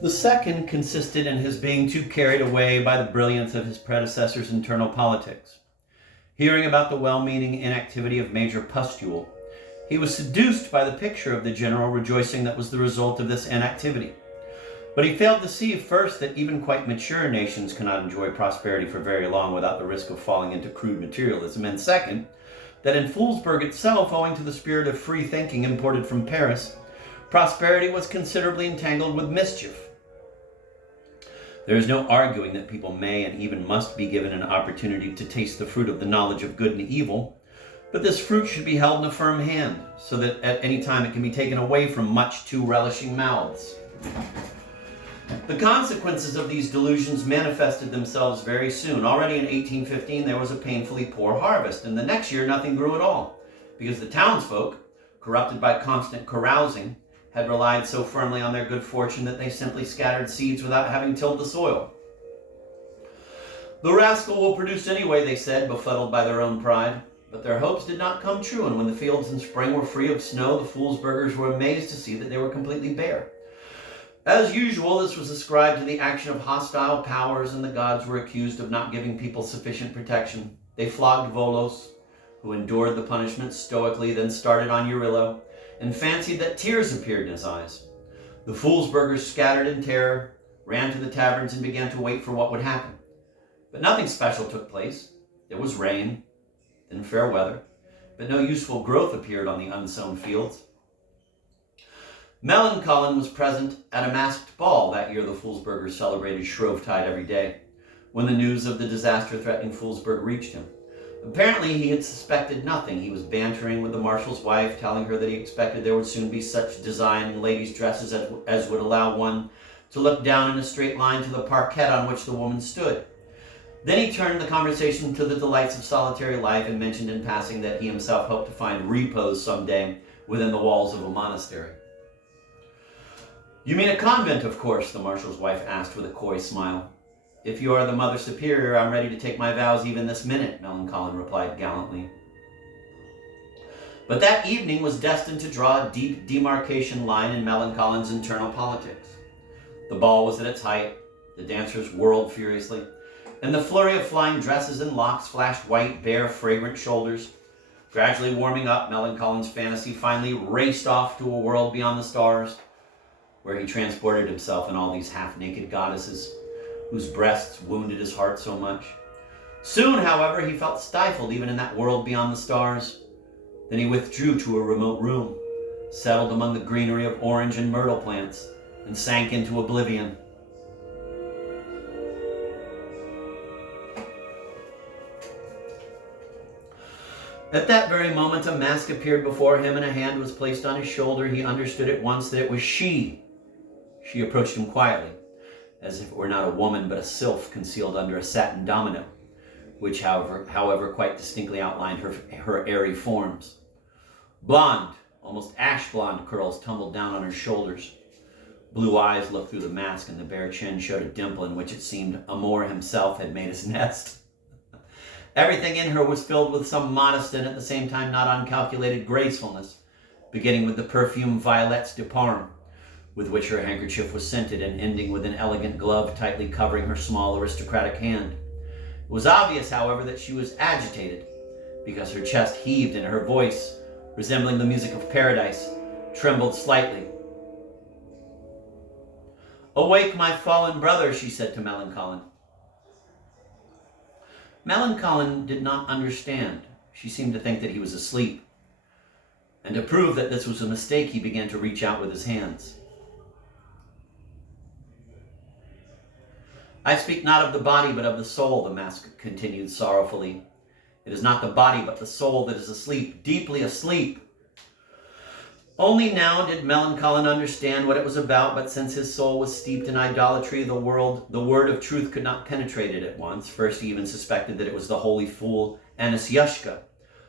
The second consisted in his being too carried away by the brilliance of his predecessor's internal politics. Hearing about the well-meaning inactivity of Major Pustule, he was seduced by the picture of the general rejoicing that was the result of this inactivity. But he failed to see first that even quite mature nations cannot enjoy prosperity for very long without the risk of falling into crude materialism, and second, that in Foolsburg itself, owing to the spirit of free thinking imported from Paris, prosperity was considerably entangled with mischief. There is no arguing that people may and even must be given an opportunity to taste the fruit of the knowledge of good and evil, but this fruit should be held in a firm hand, so that at any time it can be taken away from much too relishing mouths. The consequences of these delusions manifested themselves very soon. Already in 1815 there was a painfully poor harvest, and the next year nothing grew at all, because the townsfolk, corrupted by constant carousing, had relied so firmly on their good fortune that they simply scattered seeds without having tilled the soil. The rascal will produce anyway, they said, befuddled by their own pride. But their hopes did not come true, and when the fields in spring were free of snow, the Foolsburgers were amazed to see that they were completely bare. As usual, this was ascribed to the action of hostile powers, and the gods were accused of not giving people sufficient protection. They flogged Volos, who endured the punishment stoically, then started on Eurillo, and fancied that tears appeared in his eyes. The Foolsburgers, scattered in terror, ran to the taverns and began to wait for what would happen. But nothing special took place. There was rain, then fair weather, but no useful growth appeared on the unsown fields. Melancholy was present at a masked ball. That year the Foolsburgers celebrated Shrovetide every day, when the news of the disaster threatening Foolsburg reached him. Apparently he had suspected nothing. He was bantering with the marshal's wife, telling her that he expected there would soon be such design in ladies' dresses as would allow one to look down in a straight line to the parquet on which the woman stood. Then he turned the conversation to the delights of solitary life and mentioned in passing that he himself hoped to find repose someday within the walls of a monastery. "You mean a convent, of course?" the marshal's wife asked with a coy smile. "If you are the Mother Superior, I'm ready to take my vows even this minute," Melancholy replied gallantly. But that evening was destined to draw a deep demarcation line in Melancholy's internal politics. The ball was at its height, the dancers whirled furiously, and the flurry of flying dresses and locks flashed white, bare, fragrant shoulders. Gradually warming up, Melancholy's fantasy finally raced off to a world beyond the stars, where he transported himself in all these half-naked goddesses, whose breasts wounded his heart so much. Soon, however, he felt stifled even in that world beyond the stars. Then he withdrew to a remote room, settled among the greenery of orange and myrtle plants, and sank into oblivion. At that very moment, a mask appeared before him and a hand was placed on his shoulder. He understood at once that it was she. She approached him quietly, as if it were not a woman but a sylph concealed under a satin domino, which however quite distinctly outlined her airy forms. Blonde, almost ash blonde curls tumbled down on her shoulders. Blue eyes looked through the mask, and the bare chin showed a dimple in which it seemed Amor himself had made his nest. Everything in her was filled with some modest and at the same time not uncalculated gracefulness, beginning with the perfume Violets de Parme, with which her handkerchief was scented, and ending with an elegant glove tightly covering her small aristocratic hand. It was obvious, however, that she was agitated, because her chest heaved and her voice, resembling the music of paradise, trembled slightly. "Awake, my fallen brother," she said to Melancholy. Melancholy did not understand. She seemed to think that he was asleep. And to prove that this was a mistake, he began to reach out with his hands. "I speak not of the body, but of the soul," the mask continued sorrowfully. "It is not the body, but the soul that is asleep, deeply asleep." Only now did Melancholy understand what it was about, but since his soul was steeped in idolatry, the word of truth could not penetrate it at once. First he even suspected that it was the holy fool Anisyushka,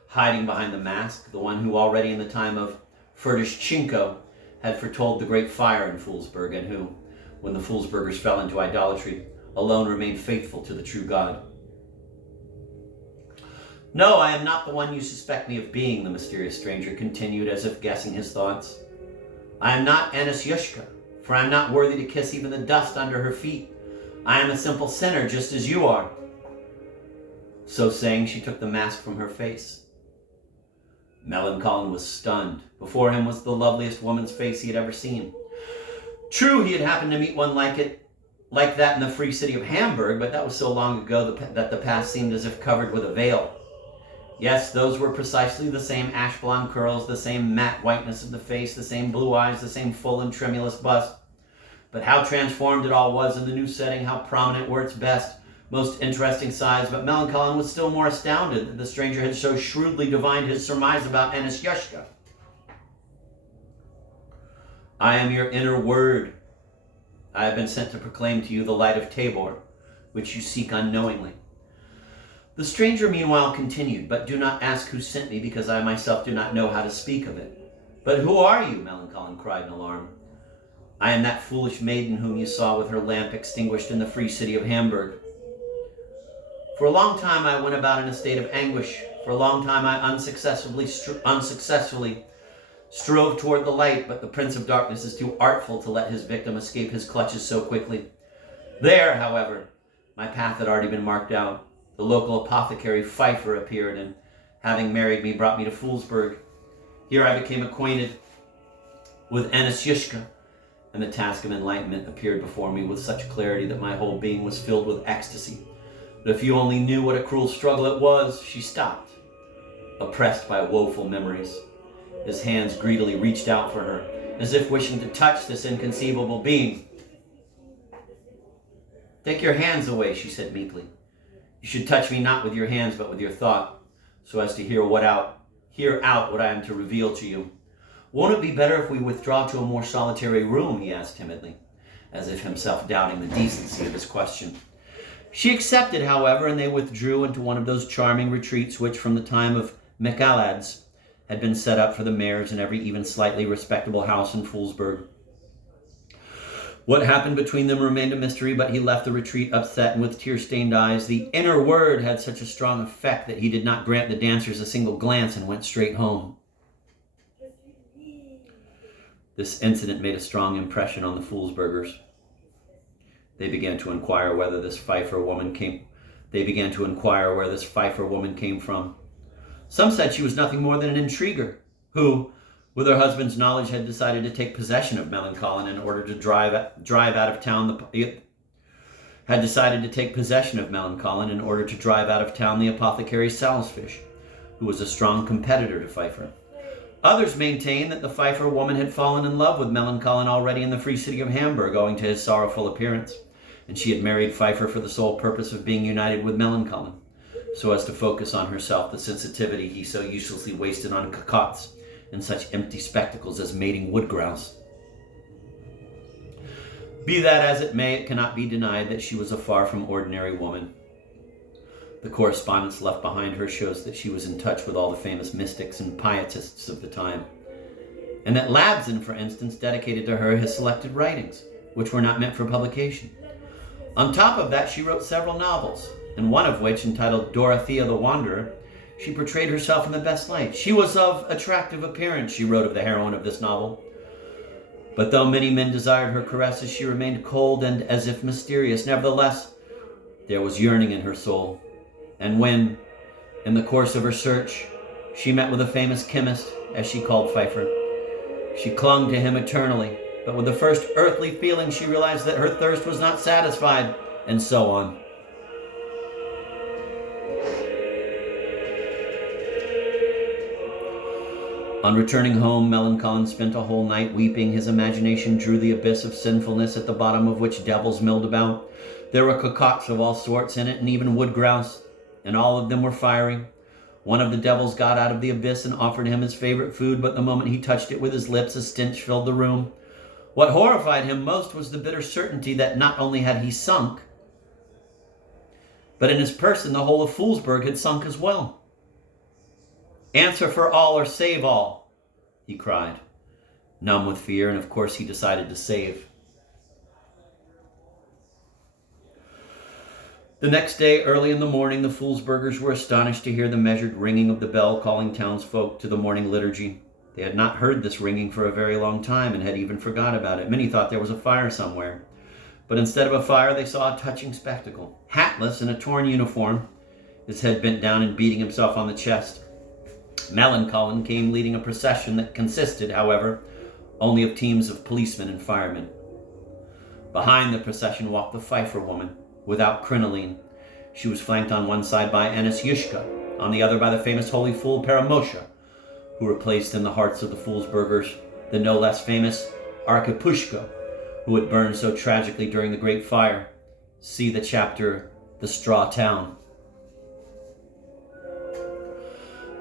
hiding behind the mask, the one who already in the time of Ferdishchenko had foretold the great fire in Foolsburg, and who, when the Foolsburgers fell into idolatry, alone remained faithful to the true God. "No, I am not the one you suspect me of being," the mysterious stranger continued, as if guessing his thoughts. "I am not Anisyushka, for I am not worthy to kiss even the dust under her feet. I am a simple sinner, just as you are." So saying, she took the mask from her face. Melancholy was stunned. Before him was the loveliest woman's face he had ever seen. True, he had happened to meet one like that in the free city of Hamburg, but that was so long ago that the past seemed as if covered with a veil. Yes, those were precisely the same ash blonde curls, the same matte whiteness of the face, the same blue eyes, the same full and tremulous bust. But how transformed it all was in the new setting, how prominent were its best, most interesting sides. But Melancholy was still more astounded that the stranger had so shrewdly divined his surmise about Anisyushka. "I am your inner word. I have been sent to proclaim to you the light of Tabor, which you seek unknowingly." The stranger meanwhile continued, "But do not ask who sent me, because I myself do not know how to speak of it." "But who are you?" Melancholy cried in alarm. "I am that foolish maiden whom you saw with her lamp extinguished in the free city of Hamburg. For a long time I went about in a state of anguish. For a long time I unsuccessfully strove toward the light, but the Prince of Darkness is too artful to let his victim escape his clutches so quickly. There, however, my path had already been marked out. The local apothecary Pfeiffer appeared, and having married me, brought me to Foolsburg. Here I became acquainted with Anisyushka, and the task of enlightenment appeared before me with such clarity that my whole being was filled with ecstasy. But if you only knew what a cruel struggle it was." She stopped, oppressed by woeful memories. His hands greedily reached out for her, as if wishing to touch this inconceivable being. "Take your hands away," she said meekly. "You should touch me not with your hands, but with your thought, so as to hear out what I am to reveal to you." "Won't it be better if we withdraw to a more solitary room?" he asked timidly, as if himself doubting the decency of his question. She accepted, however, and they withdrew into one of those charming retreats which, from the time of Mecalad's, had been set up for the mayors in every even slightly respectable house in Foolsburg. What happened between them remained a mystery, but he left the retreat upset and with tear-stained eyes. The inner word had such a strong effect that he did not grant the dancers a single glance and went straight home. This incident made a strong impression on the Foolsburgers. They began to inquire where this Pfeiffer woman came from. Some said she was nothing more than an intriguer, who, with her husband's knowledge, had decided to take possession of Melancholy in order to drive out of town the apothecary Salzfish, who was a strong competitor to Pfeiffer. Others maintained that the Pfeiffer woman had fallen in love with Melancholy already in the free city of Hamburg, owing to his sorrowful appearance, and she had married Pfeiffer for the sole purpose of being united with Melancholy, so as to focus on herself the sensitivity he so uselessly wasted on cocottes and such empty spectacles as mating wood grouse. Be that as it may, it cannot be denied that she was a far from ordinary woman. The correspondence left behind her shows that she was in touch with all the famous mystics and pietists of the time, and that Labson, for instance, dedicated to her his selected writings, which were not meant for publication. On top of that, she wrote several novels, in one of which, entitled Dorothea the Wanderer, she portrayed herself in the best light. She was of attractive appearance, she wrote of the heroine of this novel. But though many men desired her caresses, she remained cold and as if mysterious. Nevertheless, there was yearning in her soul. And when, in the course of her search, she met with a famous chemist, as she called Pfeiffer, she clung to him eternally. But with the first earthly feeling, she realized that her thirst was not satisfied, and so on. On returning home, Melancholy spent a whole night weeping. His imagination drew the abyss of sinfulness at the bottom of which devils milled about. There were cocottes of all sorts in it, and even wood grouse, and all of them were fiery. One of the devils got out of the abyss and offered him his favorite food, but the moment he touched it with his lips, a stench filled the room. What horrified him most was the bitter certainty that not only had he sunk, but in his person the whole of Foolsburg had sunk as well. "Answer for all or save all," he cried, numb with fear, and of course he decided to save. The next day, early in the morning, the Foolsburgers were astonished to hear the measured ringing of the bell calling townsfolk to the morning liturgy. They had not heard this ringing for a very long time and had even forgot about it. Many thought there was a fire somewhere. But instead of a fire, they saw a touching spectacle. Hatless, in a torn uniform, his head bent down and beating himself on the chest, Melancholy came leading a procession that consisted, however, only of teams of policemen and firemen. Behind the procession walked the Pfeiffer woman, without crinoline. She was flanked on one side by Anis Yushka, on the other by the famous holy fool Paramosha, who replaced in the hearts of the Foolsburgers the no less famous Archipushka, who had burned so tragically during the Great Fire. See the chapter, The Straw Town.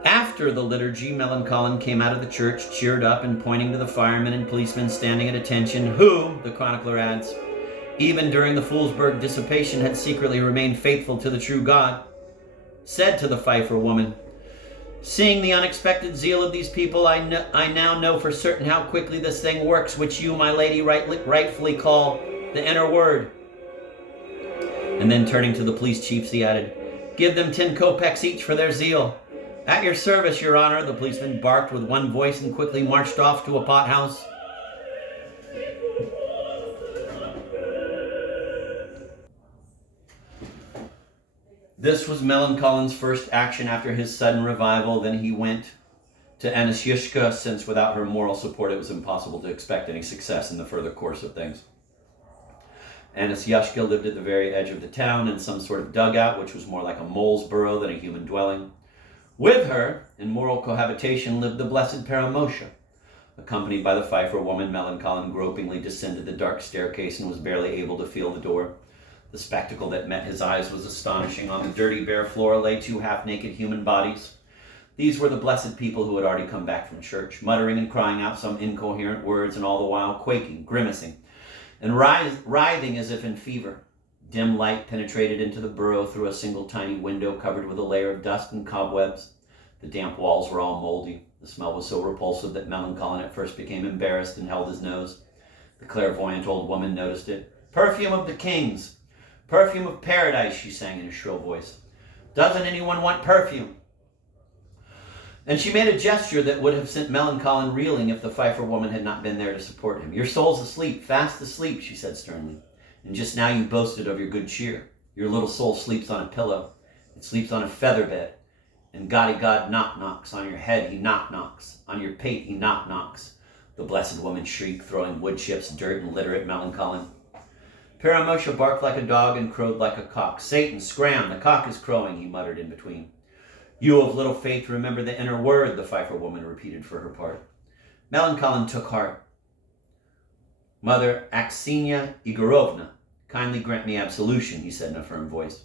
After the liturgy, Melancholy came out of the church, cheered up and pointing to the firemen and policemen standing at attention, who, the chronicler adds, even during the Foolsburg dissipation had secretly remained faithful to the true God, said to the Pfeiffer woman, "Seeing the unexpected zeal of these people, I now know for certain how quickly this thing works, which you, my lady, rightfully call the inner word." And then turning to the police chiefs, he added, "Give them 10 kopecks each for their zeal." "At your service, Your Honor," the policeman barked with one voice and quickly marched off to a pothouse. This was Melancholy's first action after his sudden revival. Then he went to Anisyushka, since without her moral support it was impossible to expect any success in the further course of things. Anisyushka lived at the very edge of the town in some sort of dugout, which was more like a mole's burrow than a human dwelling. With her, in moral cohabitation, lived the blessed Paramosha. Accompanied by the Pfeiffer woman, Melancholy gropingly descended the dark staircase and was barely able to feel the door. The spectacle that met his eyes was astonishing. On the dirty, bare floor lay 2 half-naked human bodies. These were the blessed people who had already come back from church, muttering and crying out some incoherent words, and all the while quaking, grimacing, and writhing as if in fever. Dim light penetrated into the burrow through a single tiny window covered with a layer of dust and cobwebs. The damp walls were all moldy. The smell was so repulsive that Melancholy at first became embarrassed and held his nose. The clairvoyant old woman noticed it. "Perfume of the kings! Perfume of paradise," she sang in a shrill voice. "Doesn't anyone want perfume?" And she made a gesture that would have sent Melancholy reeling if the Pfeiffer woman had not been there to support him. "Your soul's asleep, fast asleep," she said sternly. "And just now you boasted of your good cheer. Your little soul sleeps on a pillow. It sleeps on a feather bed. And God knock-knocks. On your head he knock-knocks. On your pate he knock-knocks." The blessed woman shrieked, throwing wood chips, dirt, and litter at Melancholy. Paramosha barked like a dog and crowed like a cock. "Satan, scram! The cock is crowing," he muttered in between. "You of little faith, remember the inner word," the Pfeiffer woman repeated for her part. Melancholy took heart. "Mother Aksenia Igorovna, kindly grant me absolution," he said in a firm voice.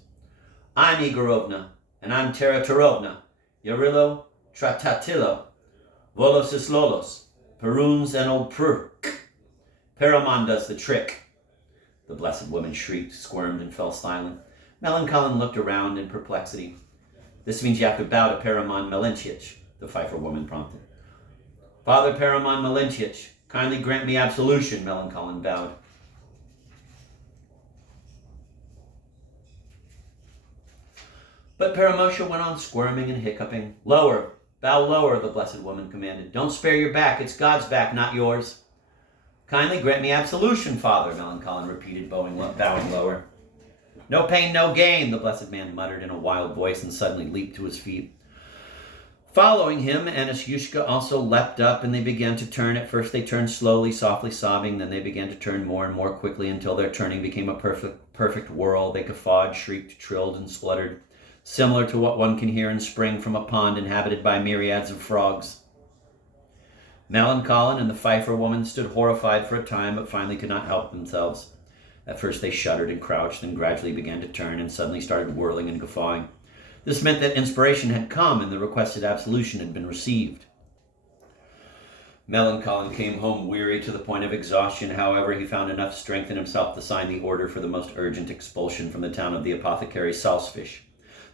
"I'm Igorovna, and I'm Teratorovna, Yarilo Tratatilo, Volosis Lolos, Peruns and old Prr. Paramon does the trick." The blessed woman shrieked, squirmed, and fell silent. Melancholy looked around in perplexity. "This means you have to bow to Paramon Melenchich," the Pfeiffer woman prompted. "Father Paramon Melenchich, kindly grant me absolution," Melancholy bowed. But Paramosha went on squirming and hiccuping. "Lower, bow lower," the blessed woman commanded. "Don't spare your back. It's God's back, not yours." "Kindly grant me absolution, Father," Melancholy repeated, bowing lower. "No pain, no gain," the blessed man muttered in a wild voice and suddenly leaped to his feet. Following him, Anisyushka also leapt up, and they began to turn. At first they turned slowly, softly sobbing. Then they began to turn more and more quickly until their turning became a perfect whirl. They guffawed, shrieked, trilled, and spluttered, similar to what one can hear in spring from a pond inhabited by myriads of frogs. Melancholy and the Pfeiffer woman stood horrified for a time, but finally could not help themselves. At first they shuddered and crouched, then gradually began to turn and suddenly started whirling and guffawing. This meant that inspiration had come and the requested absolution had been received. Melancholy came home weary to the point of exhaustion. However, he found enough strength in himself to sign the order for the most urgent expulsion from the town of the apothecary Salzfish.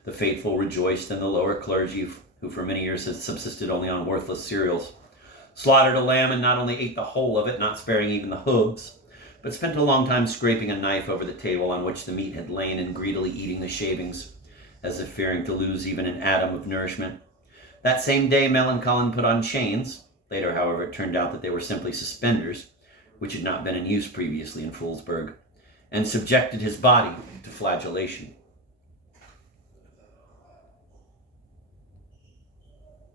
The faithful rejoiced, and the lower clergy, who for many years had subsisted only on worthless cereals, slaughtered a lamb and not only ate the whole of it, not sparing even the hooves, but spent a long time scraping a knife over the table on which the meat had lain and greedily eating the shavings, as if fearing to lose even an atom of nourishment. That same day Melancholy put on chains, Later, however, it turned out that they were simply suspenders, which had not been in use previously in Foolsburg, and subjected his body to flagellation.